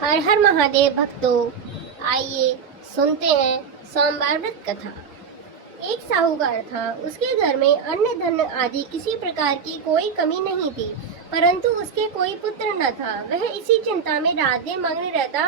हर हर महादेव भक्तों, आइए सुनते हैं सोमवार व्रत कथा। एक साहूकार था। उसके घर में अन्न धन आदि किसी प्रकार की कोई कमी नहीं थी, परंतु उसके कोई पुत्र न था। वह इसी चिंता में रात दिन मग्न रहता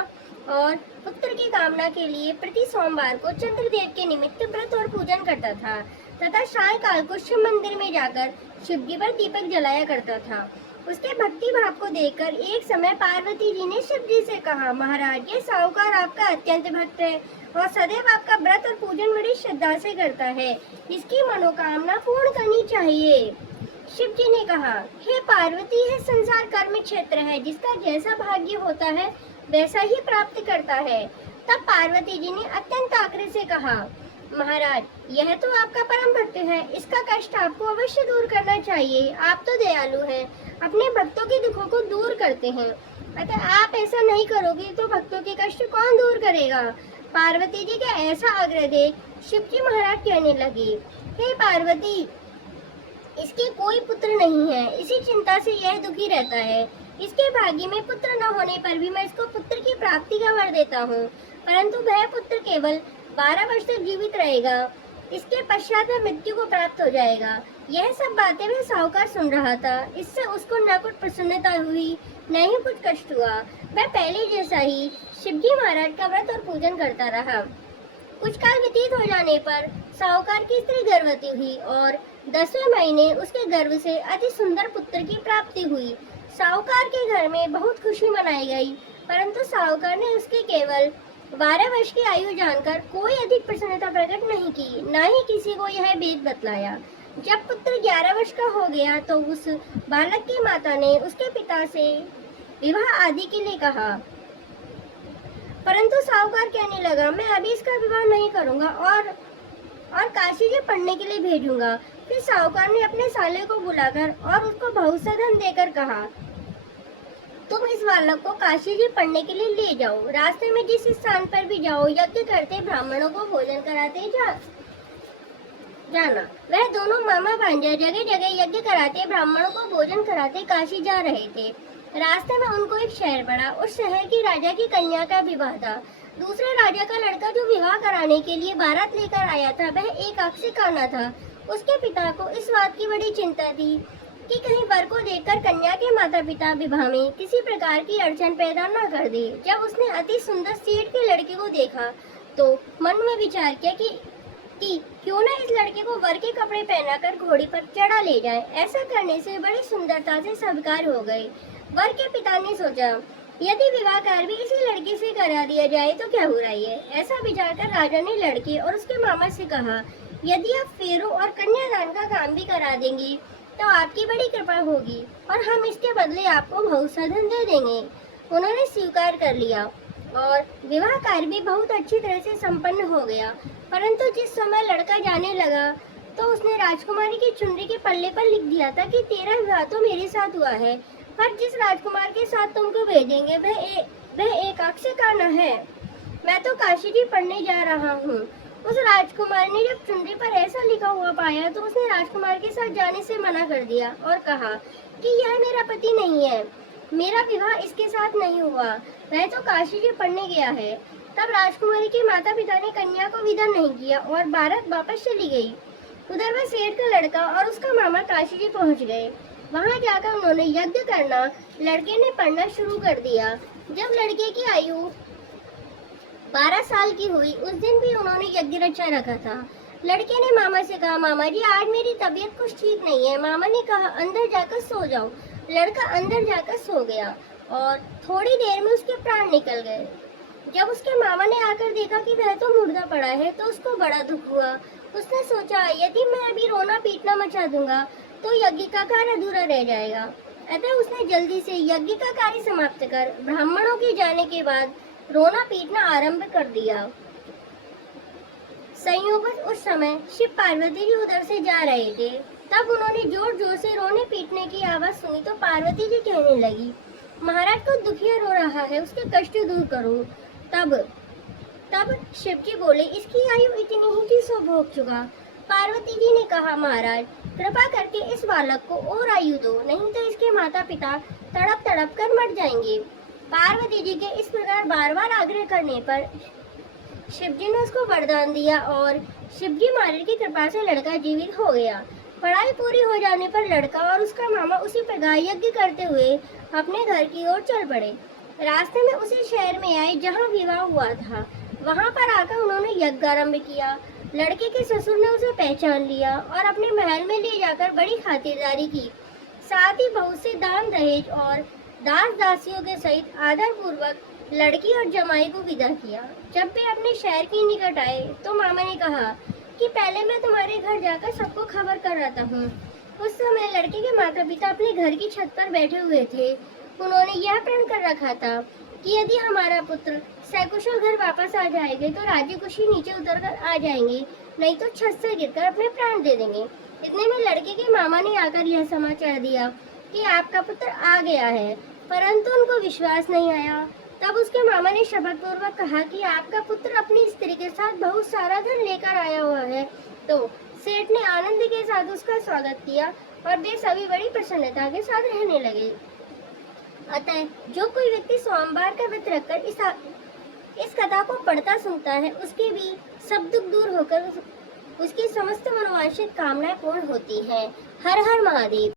और पुत्र की कामना के लिए प्रति सोमवार को चंद्रदेव के निमित्त व्रत और पूजन करता था तथा सायंकाल को शिव मंदिर में जाकर शिव जी पर दीपक जलाया करता था। उसके भक्ति भाव को देखकर एक समय पार्वती जी ने शिव जी से कहा, महाराज, ये साहूकार आपका अत्यंत भक्त है और सदैव आपका व्रत और पूजन बड़ी श्रद्धा से करता है। इसकी मनोकामना पूर्ण करनी चाहिए। शिव जी ने कहा, हे पार्वती, यह संसार कर्म क्षेत्र है, जिसका जैसा भाग्य होता है वैसा ही प्राप्त करता है। तब पार्वती जी ने अत्यंत आग्रह से कहा, महाराज, यह तो आपका परम भक्त है, इसका कष्ट आपको अवश्य दूर करना चाहिए। आप तो दयालु हैं, अपने भक्तों के दुखों को दूर करते हैं। अगर आप ऐसा नहीं करोगे तो भक्तों के कष्ट कौन दूर करेगा? पार्वती जी का ऐसा आग्रह देख शिव जी महाराज कहने लगे, हे पार्वती, इसके कोई पुत्र नहीं है, इसी चिंता से यह दुखी रहता है। इसके भाग्य में पुत्र न होने पर भी मैं इसको पुत्र की प्राप्ति का वर देता हूँ, परंतु वह पुत्र केवल 12 वर्ष तक जीवित रहेगा। इसके पश्चात वह मृत्यु को प्राप्त हो जाएगा। यह सब बातें वह साहूकार सुन रहा था। इससे उसको न कुछ प्रसन्नता हुई, न ही कुछ कष्ट हुआ। वह पहले जैसा ही शिवजी महाराज का व्रत और पूजन करता रहा। कुछ काल व्यतीत हो जाने पर साहूकार की स्त्री गर्भवती हुई और 10वें महीने उसके गर्भ से अति सुंदर पुत्र की प्राप्ति हुई। साहूकार के घर में बहुत खुशी मनाई गई, परंतु साहूकार ने उसके केवल 12 वर्ष की आयु जानकर कोई अधिक प्रसन्नता प्रकट नहीं की, न ही किसी को यह भेद बतलाया। जब पुत्र 11 वर्ष का हो गया तो उस बालक की माता ने उसके पिता से विवाह आदि के लिए कहा, परंतु साहूकार कहने लगा, मैं अभी इसका विवाह नहीं करूंगा और काशी जी पढ़ने के लिए भेजूंगा। फिर साहूकार ने अपने साले को बुलाकर और उसको बहुत सा धन देकर कहा, तुम इस बालक को काशी जी पढ़ने के लिए ले जाओ। रास्ते में जिस स्थान पर भी जाओ, यज्ञ करते ब्राह्मणों को भोजन कराते जाना। वह दोनों मामा भांजा जगह जगह यज्ञ कराते ब्राह्मणों को भोजन कराते काशी जा रहे थे। रास्ते में उनको एक शहर पड़ा। उस शहर की राजा की कन्या का विवाह था। दूसरे राजा का लड़का जो विवाह कराने के लिए बारात लेकर आया था, वह एक अक्षय काना था। उसके पिता को इस बात की बड़ी चिंता थी कि कहीं वर को देखकर कन्या के माता पिता विवाह में किसी प्रकार की अड़चन पैदा न कर दे। जब उसने अति सुंदर सेठ के लड़के को देखा तो मन में विचार किया कि क्यों न इस लड़के को वर के कपड़े पहनाकर घोड़ी पर चढ़ा ले जाए। ऐसा करने से बड़ी सुंदरता से स्वीकार हो गए। वर के पिता ने सोचा, यदि विवाह कार्य भी इसी लड़के से करा दिया जाए तो क्या बुराई है। ऐसा विचार कर राजा ने लड़के और उसके मामा से कहा, यदि आप फेरू और कन्यादान का काम भी करा देंगे तो आपकी बड़ी कृपा होगी और हम इसके बदले आपको बहुत सा धन दे देंगे। उन्होंने स्वीकार कर लिया और विवाह कार्य भी बहुत अच्छी तरह से संपन्न हो गया। परंतु जिस समय लड़का जाने लगा तो उसने राजकुमारी की चुनरी के पल्ले पर लिख दिया था कि तेरा विवाह तो मेरे साथ हुआ है, पर जिस राजकुमार के साथ तुमको भेजेंगे वह एक अक्षय काना है। मैं तो काशी जी पढ़ने जा रहा हूँ। उस राजकुमार ने जब चुनरी पर ऐसा लिखा हुआ पाया तो उसने राजकुमार के साथ जाने से मना कर दिया और कहा कि यह मेरा पति नहीं है, मेरा विवाह इसके साथ नहीं हुआ, वह तो काशी जी पढ़ने गया है। तब राजकुमारी के माता पिता ने कन्या को विदा नहीं किया और बारात वापस चली गई। उधर वह सेठ का लड़का और उसका मामा काशी जी पहुँच गए। वहाँ जाकर उन्होंने यज्ञ करना, लड़के ने पढ़ना शुरू कर दिया। जब लड़के की आयु 12 साल की हुई, उस दिन भी उन्होंने यज्ञ रचा रखा था। लड़के ने मामा से कहा, मामा जी, आज मेरी तबीयत कुछ ठीक नहीं है। मामा ने कहा, अंदर जाकर सो जाओ। लड़का अंदर जाकर सो गया और थोड़ी देर में उसके प्राण निकल गए। जब उसके मामा ने आकर देखा कि वह तो मुर्दा पड़ा है तो उसको बड़ा दुख हुआ। उसने सोचा, यदि मैं अभी रोना पीटना मचा दूंगा तो यज्ञ का कार्य अधूरा रह जाएगा। अतः उसने जल्दी से यज्ञ का कार्य समाप्त कर ब्राह्मणों के जाने के बाद रोना पीटना आरंभ कर दिया। संयोगवश उस समय शिव पार्वती जी उधर से जा रहे थे। तब उन्होंने जोर जोर से रोने पीटने की आवाज सुनी तो पार्वती जी कहने लगी, महाराज को दुखिया रो रहा है, उसके कष्ट दूर करो। तब शिव जी बोले, इसकी आयु इतनी ही थी, सो भोग चुका। पार्वती जी ने कहा, महाराज, कृपा करके इस बालक को और आयु दो, नहीं तो इसके माता पिता तड़प तड़प कर मर जाएंगे। पार्वती जी के इस प्रकार बार बार आग्रह करने पर शिव जी ने उसको वरदान दिया और शिव जी महाराज की कृपा से लड़का जीवित हो गया। पढ़ाई पूरी हो जाने पर लड़का और उसका मामा उसी प्रकार यज्ञ करते हुए अपने घर की ओर चल पड़े। रास्ते में उसी शहर में आए जहाँ विवाह हुआ था। वहाँ पर आकर उन्होंने यज्ञ आरंभ किया। लड़के के ससुर ने उसे पहचान लिया और अपने महल में ले जाकर बड़ी खातिरदारी की। साथ ही बहुत से दान दहेज और दास दासियों के सहित आदर पूर्वक लड़की और जमाई को विदा किया। जब वे अपने शहर के निकट आए तो मामा ने कहा कि पहले मैं तुम्हारे घर जाकर सबको खबर कराता हूँ। उस समय लड़के के माता पिता अपने घर की छत पर बैठे हुए थे। उन्होंने यह प्रण कर रखा था कि यदि हमारा पुत्र सकुशल घर वापस आ जाएंगे तो राजी खुशी नीचे उतरकर आ जाएंगे, नहीं तो छत से गिरकर अपने प्राण दे देंगे। इतने में लड़के के मामा ने आकर यह समाचार दिया कि आपका पुत्र आ गया है, परंतु उनको विश्वास नहीं आया। तब उसके मामा ने शपथ पूर्वक कहा कि आपका पुत्र अपनी स्त्री के साथ बहुत सारा धन लेकर आया हुआ है। तो सेठ ने आनंद के साथ उसका स्वागत किया और वे सभी बड़ी प्रसन्नता के साथ रहने लगे। अतः जो कोई व्यक्ति सोमवार का व्रत रखकर इस कथा को पढ़ता सुनता है, उसके भी सब दुख दूर होकर उसकी समस्त मनोवांछित कामनाएं पूर्ण होती हैं। हर हर महादेव।